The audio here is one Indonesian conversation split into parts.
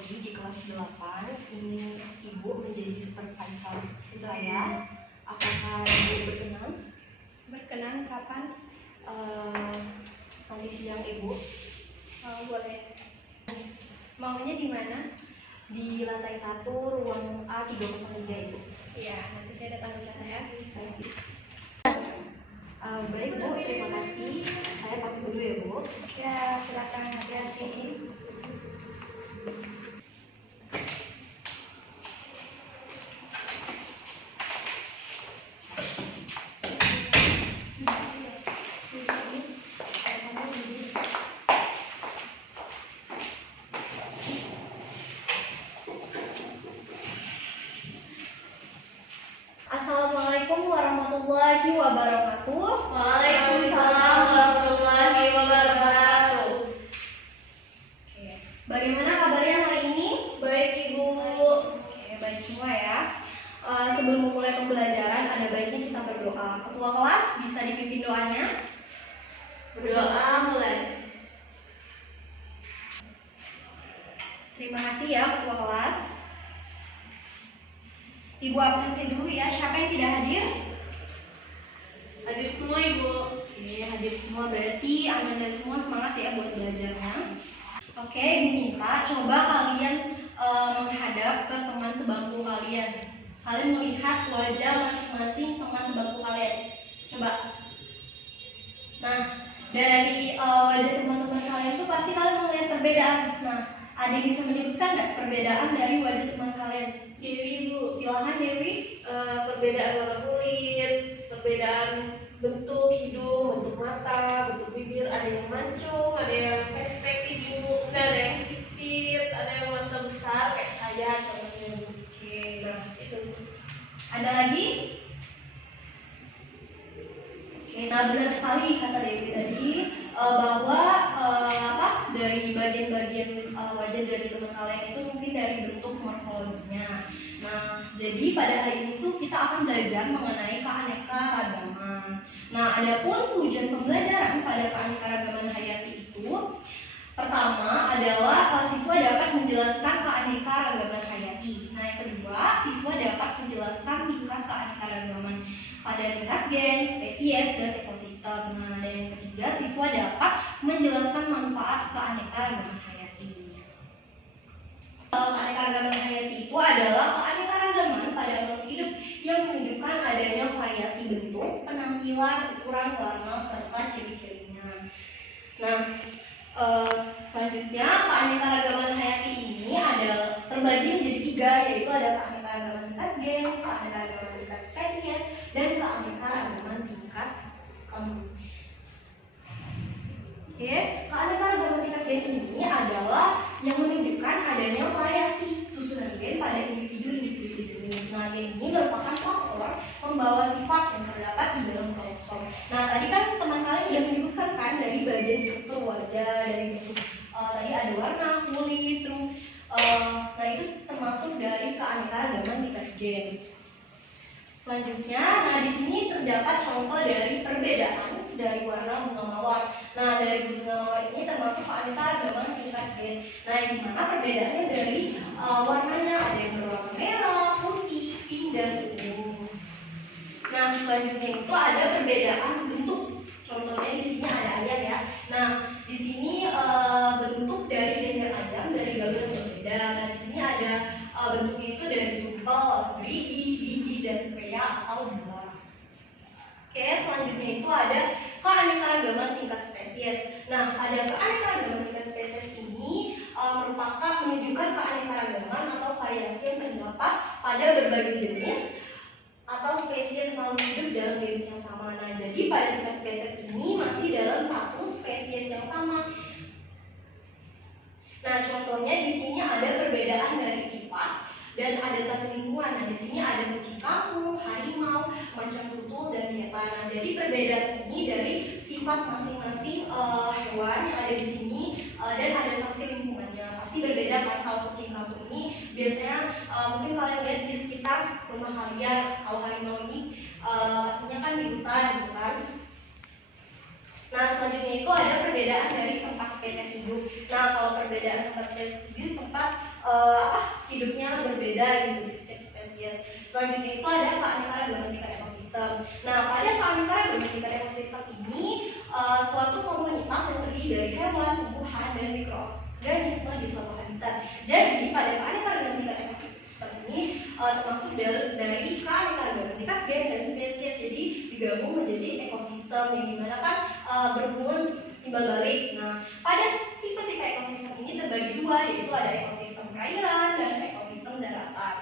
biologi di kelas 8. Ini Ibu menjadi supervisor saya. Apakah Ibu berkenan? Berkenan kapan? Nanti siang Ibu. Boleh. Maunya di mana? Di lantai 1 ruang A303 Ibu. Iya, nanti saya datang ke sana ya. Baik Bu, terima kasih. Saya pamit dulu ya Bu. Ya, silakan hati-hati. Assalamualaikum warahmatullahi wabarakatuh. Waalaikumsalam warahmatullahi wabarakatuh. Oke, bagaimana kabarnya hari ini? Baik Ibu. Oke, baik semua ya. Sebelum memulai pembelajaran, ada baiknya kita berdoa. Ketua kelas bisa dipimpin doanya. Berdoa mulai. Terima kasih ya ketua kelas. Ibu absensi dulu ya. Siapa yang tidak hadir? Hadir semua Ibu. Oke, hadir semua berarti Anda semua semangat ya buat belajarnya. Oke, diminta coba kalian menghadap ke teman sebangku kalian. Kalian melihat wajah masing-masing teman sebangku kalian. Coba. Nah, dari wajah teman-teman kalian itu pasti kalian melihat perbedaan. Nah, ada yang bisa menyebutkan nggak perbedaan dari wajah teman kalian? Dewi Ibu. Silahkan Dewi. Perbedaan warna kulit, perbedaan bentuk hidung, bentuk mata, bentuk bibir, ada yang mancung, ada yang pesek Ibu, ada yang sipit, ada yang mata besar kayak saya contohnya. Oke. Nah, itu. Ada lagi? Oke, nah benar sekali kata Dewi tadi bahwa dari bagian-bagian wajah dari teman kalian itu mungkin dari bentuk morfologinya. Nah, jadi pada hari ini tuh kita akan belajar mengenai keanekaragaman. Nah, adapun tujuan pembelajaran pada keanekaragaman hayati itu pertama adalah siswa dapat menjelaskan keanekaragaman hayati. Nah, yang kedua, siswa dapat menjelaskan tingkat keanekaragaman pada tingkat gen, spesies, dan ekosistem. Nah, dan yang ketiga, siswa dapat menjelaskan manfaat keanekaragaman hayati. Keanekaragaman hayati itu adalah keanekaragaman pada makhluk hidup yang menunjukkan adanya variasi bentuk, penampilan, ukuran, warna, serta ciri-cirinya. Nah, selanjutnya keanekaragaman hayati ini ada terbagi menjadi 3, yaitu ada keanekaragaman tingkat gen, keanekaragaman tingkat spesies, dan keanekaragaman tingkat sistem. Oke, keanekaragaman tingkat gen ini adalah yang menunjukkan adanya variasi susunan gen pada individu-individu sejenis. Nah, gen ini merupakan faktor pembawa sifat yang terdapat di dalam kromosom. Nah, tadi kan teman kalian sudah menyebutkan kan dari bagian struktur wajah, dari bentuk tadi ada warna kulit, terus nah itu termasuk dari keanekaragaman tingkat gen. Selanjutnya, nah di sini terdapat contoh dari perbedaan dari warna bunga mawar. Nah, dari bunga mawar ini termasuk keanekaragaman tingkat gen. Nah, yang dimana perbedaannya dari warnanya ada yang berwarna merah, putih, pink, dan ungu. Nah, selanjutnya itu ada perbedaan bentuk. Contohnya di sini ada ayam ya. Nah, di sini bentuk dari jenis ayam dari galur yang berbeda. Nah, di sini ada bentuknya itu dari supel, gerigi, biji, dan pea atau buah. Oke, selanjutnya itu ada keanekaragaman tingkat spesies. Nah, pada keanekaragaman tingkat spesies ini merupakan menunjukkan keanekaragaman atau variasi yang terdapat pada berbagai jenis atau spesies makhluk hidup dalam genus yang sama. Nah, jadi pada tingkat spesies ini masih dalam satu spesies yang sama. Nah, contohnya di sini ada perbedaan dari sifat dan adaptasi lingkungan. Nah, di sini ada kucing kampung, harimau, macan tutul, dan cetan. Nah, jadi perbedaan ini dari sifat masing-masing hewan yang ada di sini dan adaptasi lingkungannya. Pasti berbeda kan. Kalau kucing kampung ini biasanya mungkin kalian lihat di sekitar rumah kalian. Kalau harimau ini pastinya kan di hutan gitu kan. Nah, selanjutnya itu ada perbedaan dari tempat spesies hidup. Nah, kalau perbedaan tempat spesies hidup, tempat hidupnya berbeda gitu di setiap spesies. Selanjutnya itu ada keanekaragaman tingkat ekosistem. Nah, pada keanekaragaman tingkat ekosistem ini suatu komunitas yang terdiri dari hewan, tumbuhan, dan mikroorganisme di suatu habitat. Jadi pada keanekaragaman tingkat ekosistem ini termasuk dari keanekaragaman tingkat gen dan spesies. Jadi digabung menjadi ekosistem yang dimana kan berhubungan timbal balik. Nah, pada tipe-tipe ekosistem ini terbagi dua, yaitu ada ekosistem perairan dan ekosistem daratan.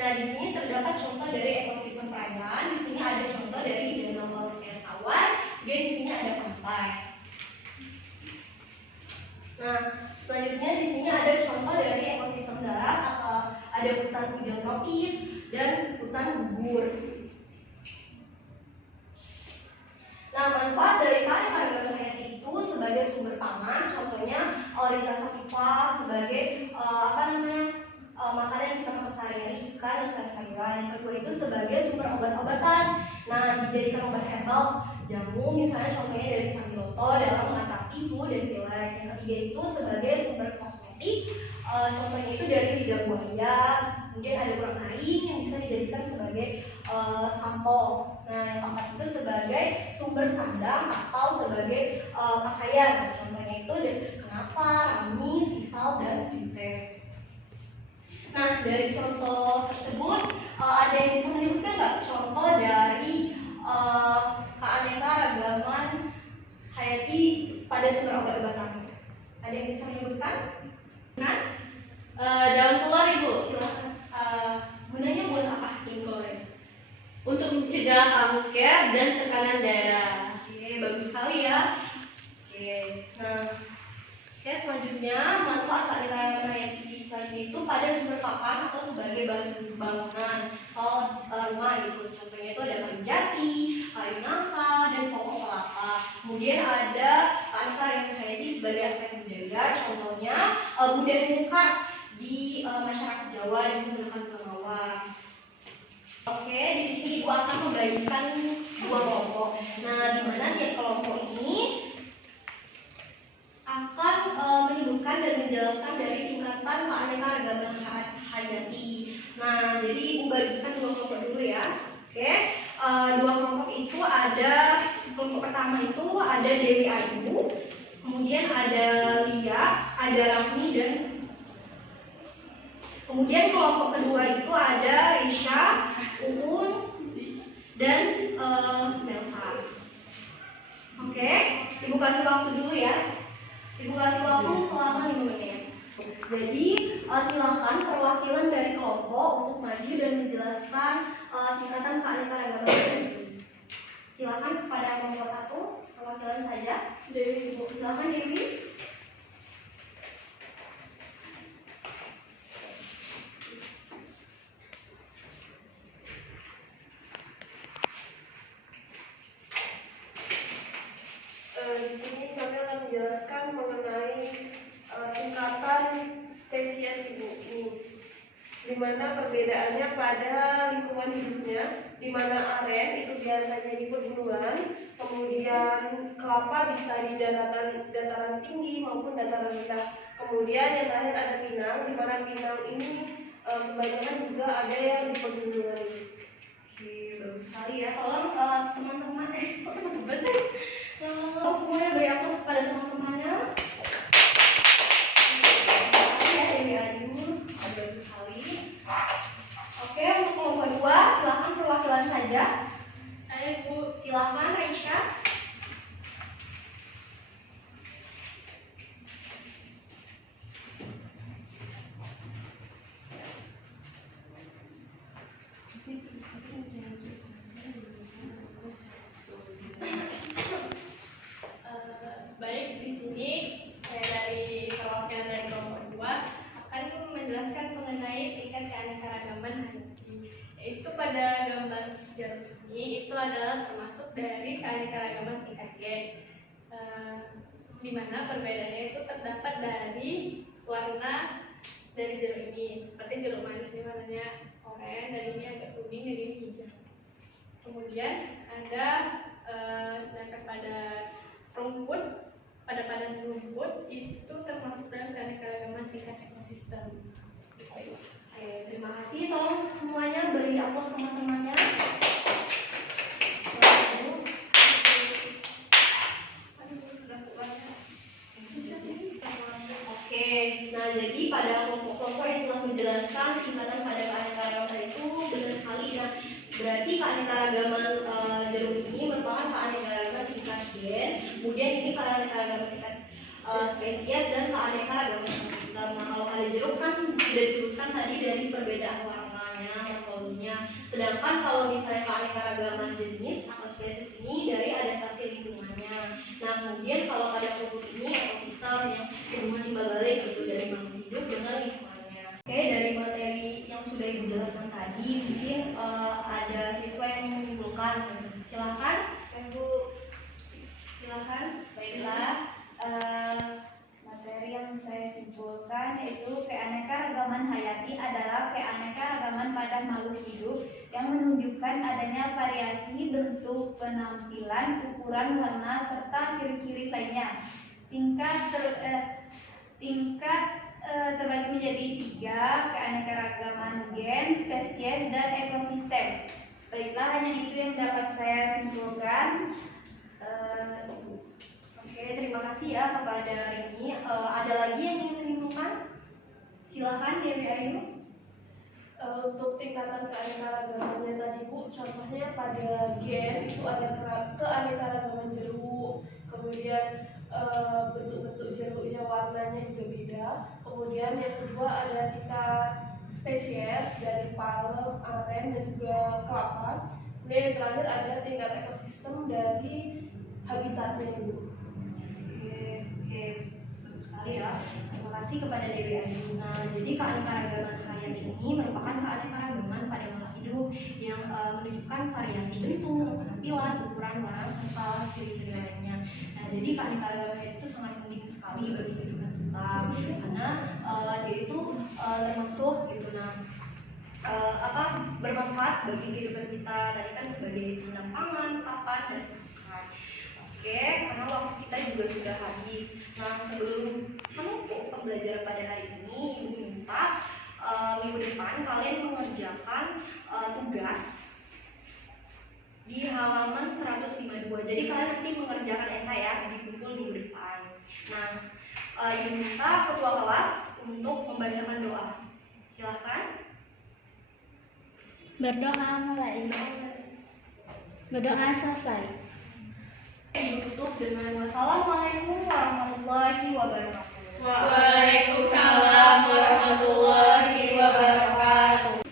Nah, di sini terdapat contoh dari ekosistem perairan. Di sini ada contoh dari danau laut air tawar, dan di sini ada pantai. Nah, selanjutnya di sini ada contoh dari ekosistem darat atau ada hutan hujan tropis dan hutan gugur. Nah, manfaat dari keanekaragaman hayati itu sebagai sumber pangan, contohnya Oryza sativa sebagai makanan yang kita makan sehari-hari, ikan dan sayur-sayuran. Yang kedua itu sebagai sumber obat-obatan. Nah, dijadikan obat herbal, jamu misalnya contohnya dari sambiloto dalam mengatasi flu dan pilek. Yang ketiga itu sebagai sumber kosmetik, contohnya itu dari lidah buaya. Kemudian ada kurang aing yang bisa dijadikan sebagai sampo. Nah, yang keempat itu sebagai sumber sandang atau sebagai pakaian. Contohnya itu kenapa, rami, sisal, dan jute. Nah, dari contoh tersebut ada yang bisa menyebutkan nggak contoh dari keanekaragaman hayati pada sumber obat-obatan? Ada yang bisa menyebutkan? Nah, Daun telur, Ibu. silakan. Gunanya buat apa daun telur? Untuk mencegah kanker dan tekanan darah. Oke, bagus sekali ya. Oke, nah, selanjutnya manfaat keanekaragaman hayati di selanjutnya itu pada sumber pakan atau sebagai bahan bangunan. Kalau rumah gitu, contohnya itu ada kayu jati, kayu nangka, dan pokok kelapa. Kemudian ada keanekaragaman hayati sebagai aset budaya, contohnya budaya mungkar di masyarakat Jawa dan menggunakan pengawal. Oke, di sini Ibu akan membagikan dua kelompok. Nah, di mana tiap kelompok ini akan menyebutkan dan menjelaskan dari tingkatan keanekaragaman hayati. Nah, jadi Ibu bagikan dua kelompok dulu ya. Oke, dua kelompok itu ada, kelompok pertama itu ada Dewi Ayu, kemudian ada Lia, ada Rahmi, dan kemudian kelompok kedua itu ada Risha, Uun, dan Melsa. Oke, Ibu kasih waktu dulu ya. Ibu kasih waktu selama 5 menit. Jadi silakan perwakilan dari kelompok untuk maju dan menjelaskan tingkatan keanekaragaman hayati. Silakan kepada kelompok 1, perwakilan saja. Dewi, Ibu. Silakan Dewi. Di sini kami akan menjelaskan mengenai tingkatan spesies Ibu ini, di mana perbedaannya pada lingkungan hidupnya, di mana aren itu biasanya di pegunungan, kemudian kelapa bisa di dataran tinggi maupun dataran rendah. Kemudian yang terakhir ada pinang, di mana pinang ini kebanyakan juga ada yang di pegunungan. Oke, bagus sekali ya. Tolong teman-teman, kok teman-teman sih? Tolong semuanya beri aplaus kepada teman-temannya. Ya, Dewi Ayu, bagus sekali. Oke, untuk kelompok 2, silakan perwakilan saja. Saya Bu. Silakan Raisya. Baik, di sini saya dari perwakilan dari kelompok 2 akan menjelaskan mengenai tingkat keanekaragaman hayati. Yaitu pada gambar jarum ini itu adalah termasuk dari keanekaragaman tingkat gen, di mana perbedaannya itu terdapat dari warna dari jeruk ini. Seperti jeruk manis ini warnanya oranye, dan ini agak kuning, dan ini hijau. Kemudian ada sedangkan pada rumput pada padan rumput itu termasuk dalam keanekaragaman tingkat ekosistem. Oke, terima kasih. Tolong semuanya beri aplaus teman-temannya. Oke, nah jadi pada kelompok-kelompok yang telah menjelaskan tingkatan pada keanekaragaman itu benar sekali. Nah, berarti keanekaragaman jeruk ini merupakan keanekaragaman tingkat gen, kemudian ini keanekaragaman tingkat spesies dan keanekaragaman ekosistem. Nah, kalau pada jeruk kan tidak disebutkan tadi dari perbedaan warnanya, morfologinya. Sedangkan kalau misalnya keanekaragaman jenis atau spesies ini dari adaptasi lingkungannya. Nah, kemudian kalau pada kumpul ini ekosistem yang hubungan timbal balik gitu dari makhluk hidup dengan lingkungannya. Oke, dari materi yang sudah Ibu jelaskan tadi, mungkin ada siswa yang menyimpulkan. Silahkan, Ibu. Silahkan. Baiklah, materi yang saya simpulkan yaitu keanekaragaman hayati adalah keanekaragaman pada makhluk hidup yang menunjukkan adanya variasi bentuk, penampilan, ukuran, warna, serta ciri-ciri lainnya. Tingkat terbagi menjadi 3, keanekaragaman gen, spesies, dan ekosistem. Baiklah, hanya itu yang dapat saya simpulkan. Oke, terima kasih ya kepada Rini. Ada lagi yang ingin menyimpulkan? Silakan Dewi Ayu. Untuk tingkatan keanekaragamannya tadi Bu, contohnya pada gen itu ada keanekaragaman jeruk, kemudian bentuk-bentuk jeruknya warnanya juga beda. Kemudian yang kedua ada tingkat spesies dari palem, aren, dan juga kelapa. Kemudian yang terakhir ada tingkat ekosistem dari habitatnya Bu. Oke, bagus sekali ya. Terima kasih kepada Dewi Ayu. Nah, jadi keanekaragaman hayati ini merupakan keanekaragaman pada makhluk hidup yang menunjukkan variasi bentuk, penampilan, ukuran, warna, serta ciri-ciri lainnya. Nah, jadi keanekaragaman itu sangat penting sekali bagi kehidupan kita karena dia itu termasuk gitu. Nah, bermanfaat bagi kehidupan kita. Tadi kan sebagai sandang pangan, papan, dan pakan. Oke, karena waktu kita juga sudah habis. Nah, sebelum menutup pembelajaran pada hari ini, Ibu minta minggu depan kalian mengerjakan tugas di halaman 152. Jadi kalian nanti mengerjakan esai ya, dikumpul minggu depan. Nah, Ibu minta ketua kelas untuk membacakan doa. Silahkan. Berdoa mulai. Berdoa selesai. Ditutup dengan wassalamualaikum warahmatullahi wabarakatuh. Waalaikumsalam warahmatullahi wabarakatuh.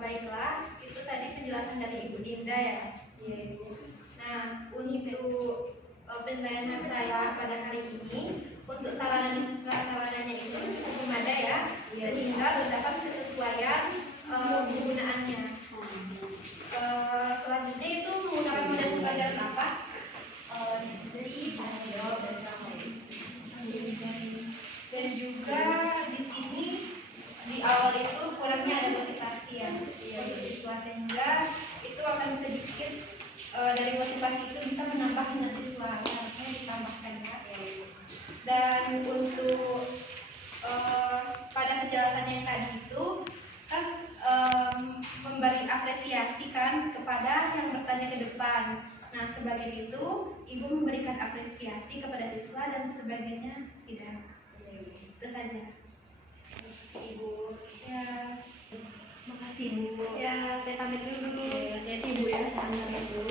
Baiklah, itu tadi penjelasan dari Ibu Dinda ya. Iya, Ibu. Nah, untuk penilaian saya pada hari ini, untuk sarananya itu belum ada ya, sehingga terdapat kesesuaian penggunaannya. Selanjutnya itu menggunakan model pembelajaran apa? Diskusi, tanya jawab, dan lain. Dan juga di sini di awal itu kurangnya ada motivasi ya untuk siswa, sehingga itu akan sedikit dari motivasi itu bisa menambah minat siswa, harusnya ditambahkan ya. Dan untuk pada penjelasan yang tadi itu kan memberi apresiasi kan kepada yang bertanya ke depan. Nah, sebagai itu Ibu memberikan apresiasi kepada siswa dan sebagainya tidak. Itu saja. Ibu. Ya, Makasih, Bu. ya saya pamit dulu. Hati-hati, Bu ya, santai dulu.